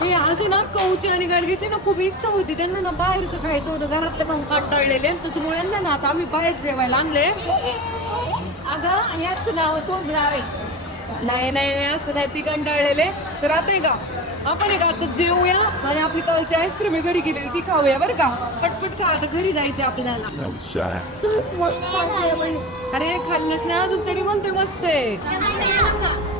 हे आज आहे ना कौची आणि गाडगेची ना खूप इच्छा होती त्यांना ना बाहेरचं खायचं होतं घरातलं खाऊन कंटाळलेले त्याच्यामुळे यांना ना आता आम्ही बाहेर जेवायला आणले. अगं याच नाव तोच नाव आहे. नाही नाही नाही असं नाही ती कंटाळलेले तर आता आहे का आपण आहे का आता जेवूया आणि आपली कौची आईस्क्रीम घरी गेलेली ती खाऊया बरं का. पटपट खा आता घरी जायचे आपल्याला. अरे खाल्लंच नाही अजून तरी म्हणते मस्त आहे.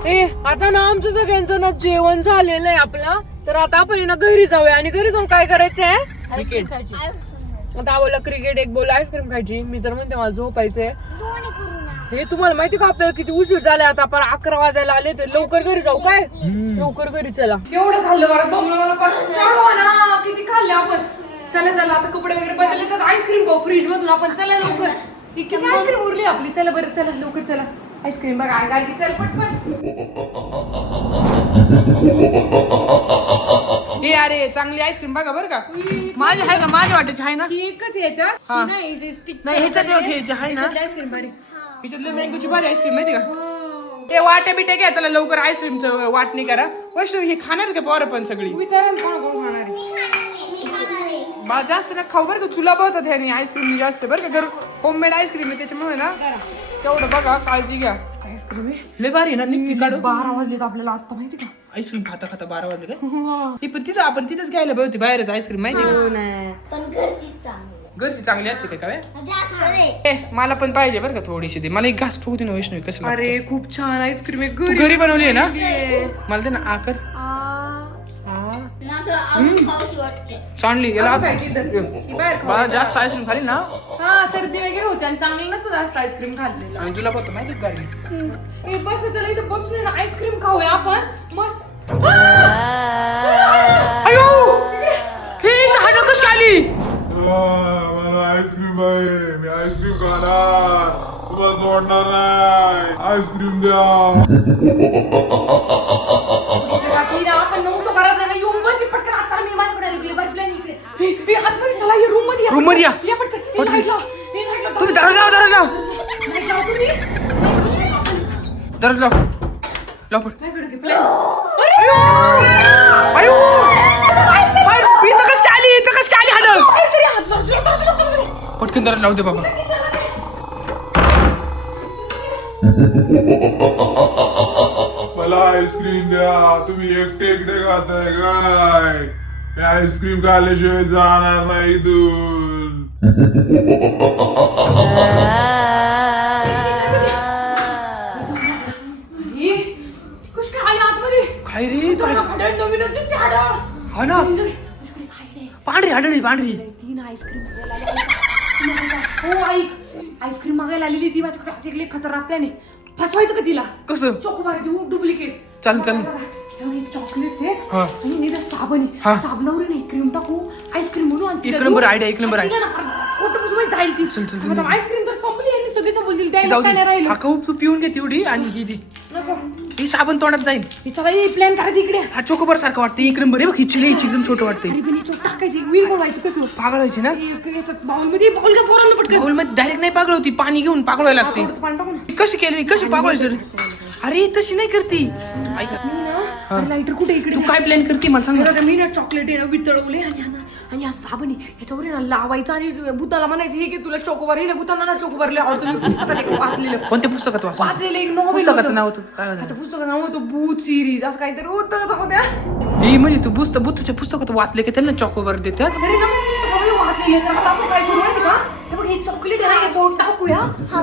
ए आता ना आमचं सगळ्यांचं ना जेवण झालेलं आहे आपलं तर आता आपण ना घरी जाऊया आणि घरी जाऊन काय करायचं आहे क्रिकेट. आता बोला क्रिकेट एक बोल आईस्क्रीम खायची मी तर म्हणते मला झोपायचंय. हे तुम्हाला माहिती का आपल्याला किती उशीर झालाय आता आपण 11 वाजायला आले तर लवकर घरी जाऊ काय. लवकर घरी चला. एवढं खाल्लं बरं दमलं मला ना किती खाल्लं आपण. चला चला आता कपडे वगैरे बदलले तर आईस्क्रीम खाऊ फ्रीज मधून आपण. चला लवकर ती किती आईस्क्रीम उरली आपली. चला बरं चला लवकर चला आईस्क्रीम बघा गाडी चल पटपट. हे अरे चांगली आईस्क्रीम बघा बरं का. माझी आहे का माझ्या वाटेची आहे ना ही एकच याच्यात नाही स्टिक नाही ह्याच्यात घ्यायची आहे ना आईस्क्रीम बरी. ह्याच्यातली मँगोची भारी आईस्क्रीम माहिती का. ते वाट्या बिट्या घ्या चला लवकर आईस्क्रीमचं वाटणी करा. वैष्णवी हे खाणार का पोरं पण सगळी विचारा ना कोण कोण खाणार आहे. जास्त ना खाऊ बरं का चुला बघतात ह्यानी आईस्क्रीम जास्त बरं का. घर होममेड आईस्क्रीम आहे त्याच्यामुळे ना तेवढं बघा काळजी घ्या. आईस्क्रीम लय भारी ना निघती काढू. 12 वाजलेत आपल्याला आता माहिती का. आईस्क्रीम खाता खाता 12 वाजले काय. ही पण तिथं आपण तिथंच घ्यायला पाहिजे होती बाहेरच आईस्क्रीम माहिती का. घरची चांगली असते काय. मला पण पाहिजे बरं का थोडीशी दे. मला एक घास फुगू दे ना वैष्णवी कसं. अरे खूप छान आईस्क्रीम आहे तू घरी बनवली आहे ना. मला ते ना आकर सांडली याला बाळा जास्त आईस्क्रीम खाली ना हा सर्दी वगैरे होते आणि चांगलं नसतं जास्त आईस्क्रीम खाल्लेलं. आणि तुला पडतो माहिती गाडी. बस चला इथं बसून ना आईस्क्रीम खाऊया आपण मस्त. अयो हे हाडं कशी आली. मला आईस्क्रीम आहे मी आईस्क्रीम खाणार तुला सोडणार नाही आईस्क्रीम द्या. नव्हतं करत नाही येऊन बसली पटकन आता मी माझ्याकडे निघले बरं प्लॅन इकडे आतमध्ये चला रूम मध्ये रूम मध्ये या. तुम्ही दरज लाव दरज लाव दरज लाव लाव पट. अयो इथं कशी काय आली इथं कशी काय आली हाडं. पटकन दरज लावू दे बाबा. मला आईस्क्रीम द्या तुम्ही एकटे एकटे खाताय काय मी आईस्क्रीम खाल्ल्याशिवाय जाणार नाही इथून. कुछ काय आली आतमध्ये काय रे काय नवीनच दिसते हाडं. हा ना पांढरी हाडळी पांढरी. तीन आईस्क्रीम हो ऐक आईस्क्रीम मागायला आलेली ती माझ्याकडे एक खतरनाक प्लॅन आहे. फसवायचं का तिला. कसं चोकोबार देऊ डुप्लिकेट. चल चल चॉकलेट्स आहे हा. आणि निदा साबण हा. आहे साबणावर नाही क्रीम टाकू आईस्क्रीम म्हणून आणि एक नंबर आयडिया एक नंबर आयडिया. खोटं बसवायला जाईल ती. चल, चल, चल. आईस्क्रीम तर संपली आणि सगळे संपली जाऊ द्यायला दे काय राहिलं. हा खाऊ तू पिऊन घे तेवढी आणि ही दी नको ही साबण तोंडात जाईल. चला प्लॅन करायचं इकडे. हा चोकोबार सारखं वाटतं एक नंबर आहे बघ. हिचली एकदम छोटं वाटतंय. टाकायची वीर बनवायचं कसं पागळायची ना बाउल मध्ये बाउल का पोरांना पटकन बाउल मध्ये डायरेक्ट नाही पागळ होती पाणी घेऊन पागळायला लागते. थोडंसं पाणी टाकू ना. कशी केली कशी पागळायची. अरे तशी नाही करती. ऐक लाईटर कुठे इकडे तू काय प्लॅन करते मला सांग ना. मी ना चॉकलेट आहे ना वितळवले आणि हा साबण आहे याच्यावर आहे ना लावायचं आणि भूताला म्हणायचं हे की तुला चोकोबार हे ना भूताला ना चोकोबार लय आवडतं. मी पुस्तकात एक वाचलेलं कोणत्या पुस्तकात वाचलेलं एक नॉवेल पुस्तकाचं नाव होतं काय होतं? पुस्तकाचं नाव होतं भूत सिरीज असं काहीतरी होतं जाऊ द्या. ही म्हणजे तू बुद्धच्या पुस्तकात वाचले की त्यांना चॉकोबार देतात. तरी ना मी पुस्तकामध्ये वाचलेलं तर आता आपण काय करू माहिती का हे बघ हे चॉकलेट आहे ना याच्यावर टाकूया हा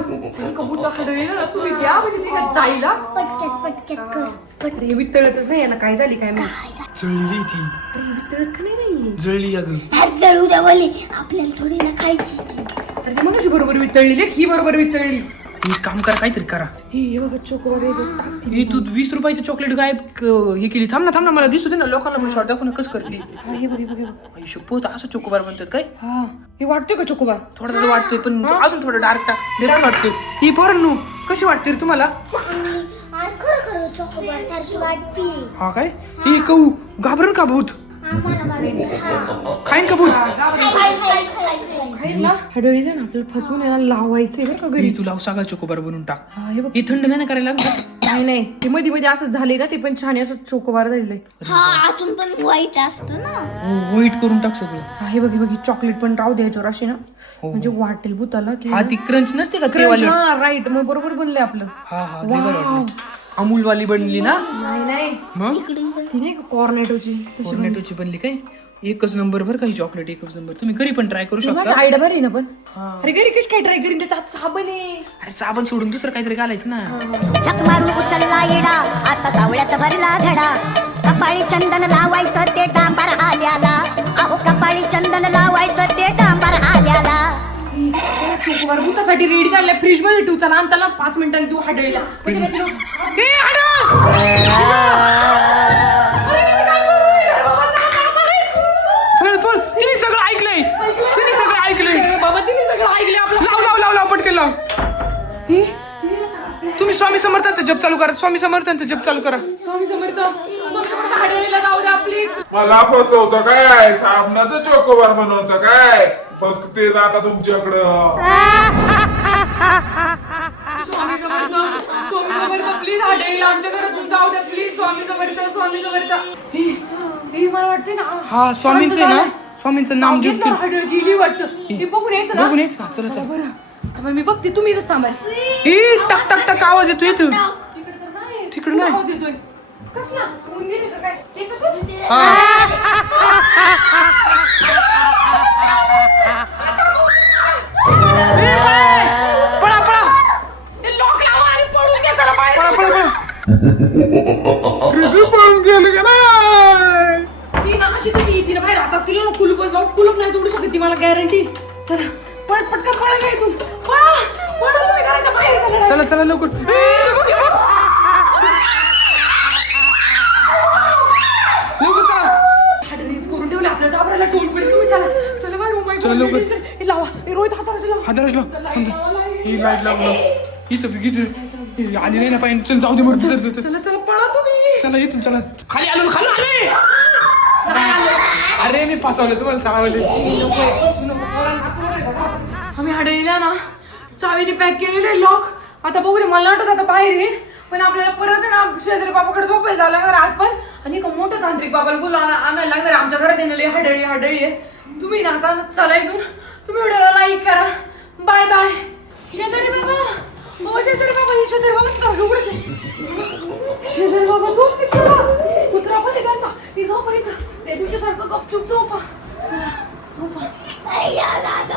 भूताकडे ना तुम्ही द्या म्हणजे तिला जायला पटक्यात कर. अरे वितळतच नाही याला काय झाली काय माहिती. जळली ती अरे वितळत का नाही जळली अगं. ह्यात जळू द्या बोली आपल्याला थोडी ना खायची ती. अरे मग अशी बरोबर वितळली ही बरोबर वितळली. एक काम करा काहीतरी करा. हे बघा चोकोबार हे तू 20 रुपयाचे चॉकलेट गायब हे केली. थांब ना मला दिसू दे ना लोकांना पण शॉर्ट दाखवून कसं करते. हे बघ हे बघ हे बघ आयुष्य पोत असं चोकोबार बनतात काय. हा हे वाटतोय का चोकोबार. थोडं थोडं वाटतोय पण अजून थोडं डार्क टाक वाटतोय. ही पोरांनो कशी वाटते रे तुम्हाला. खरं चॉकोबार सारखी वाटते. हा काय ही कहू घाबरण का भूत खाईन का भूत. खाईल ना हडळीला ना आपल्याला फसवून याला लावायचंय बरं का घरी. तू लाव सगळं चोकोबार बनवून टाक. हा हे बघ हे थंड नाही ना करायला लागत. नाही ते मध्ये मध्ये असं झाले ना ते पण छान असं चोकोबार झालेलं हा आतून पण व्हाईट असतं ना. वाईट करून टाक सगळं. आहे बघ हे बघ चॉकलेट पण राहू द्यायच्यावर अशी ना म्हणजे वाटेल भूताला की हा ती क्रंच नसते का ते Crunch, वाली? हा राईट मग बरोबर बनलंय आपलं. हा हा लय बरं वाटलं. अमूलवाली बनली ना नाही नाही मग ती नाही का कॉर्नेटोची तशी कॉर्नेटोची बनली काय एकच नंबर बरं काही चॉकलेट एकच नंबर तुम्ही घरी पण ट्राय करू माझी शकता. आयडिया बरी आहे ना पण अरे घरी कशी काय ट्राय करीन त्याचा साबण आहे. अरे साबण सोडून दुसरं काहीतरी घालायचं ना. झक मारून उचलला येडा आता सावळ्यात भरला घडा कपाळी चंदन लावायचं ते डांबर आल्याला अहो कपाळी चंदन लावायचं ते डांबर आल्याला चोकोबार भूतासाठी रेडी चाललाय फ्रीज मध्ये ठेवू चला आणि त्याला 5 मिनिटांनी तू हाडळीला पळ पळ तिने सगळं ऐकलंय तिने सगळं ऐकलंय बाबा तिने सगळं ऐकले आपलं. लाव लाव लाव लाव पटकन लाव. तुम्ही स्वामी समर्थांचा जप चालू करा स्वामी समर्थांचा जप चालू करा. स्वामी समर्थ हाडळीला जाऊ द्या प्लीज. मला फसवतं काय साबणाचं चोकोबार बनवतं काय फक्त ते जाता तुमच्याकडं. स्वामी समर्थ प्लीज हाडळीला आमच्या घरातून जाऊ द्या प्लीज. स्वामी समर्थ हे मला वाटते ना हा स्वामींचं आहे ना स्वामींचं नाम जप कर. हाडळ गेली वाटतं हे बघून यायचं ना बघून यायचं का चला चला. बरं थांबा, मी बघते तुम्ही इथंच थांबा. ए टक टक टक आवाज येतो इथं तिकडं नाही. आवाज येतोय कसला उंदीर आहे का काय याच्यातून? पळा पळा ते lock लावा आणि पळून घ्या चला बाहेर. पळा पळा पळा. कृषी पळून गेली का नाही. ती ना अशी तशी येते ना बाहेर आता तिला ना कुलूपच लावून कुलूप नाही तोडू शकत ती मला गॅरंटी. चला पटकन पळा काय तू पळा पळा तुम्ही घराच्या बाहेर चला. चला चला लवकर. लवकर चला. हाडळीच करून ठेवले आपल्या घाबरायला टोल पडे तुम्ही चला चला बाहेर उमाय चला लवकर. हे लावा हे रोहित हाताला लावा. हादरच लाव थांब थांब. ही लाईट लाव लाव. इथं बघ इथं. ही आली नाही ना पाहिजे चल जाऊ दे मग चल चल चल. चला चला पळा तुम्ही. चला इथून चला खाली आलो खाली आले. अरे मी फसवलं तुम्हाला चावले. आम्ही हाडळीला ना चावीने पॅक केलेले लॉक. आता बघू रे मला वाटत आता बाहेर येईल पण आपल्याला परत आहे ना शेजारी बाबाकडे झोपायला जायला लागणार आज पण. आणि एक मोठं तांत्रिक बाबाला बोलून आणायला लागणार आमच्या घरात येणारे हाडळी आहे. तुम्ही ना आता चला इथून तुम्ही व्हिडिओला लाईक करा. Bye bye. शेजारी बाबा हो शेजारी बाबा ही शेजारी बाबाच का उघडच शेजारी बाबा झोप चला कुत्रा पण आहे त्यांचा ती झोप इथं त्या दिवशी सारखं गपचूप झोपा चला झोपा. आई, आज आज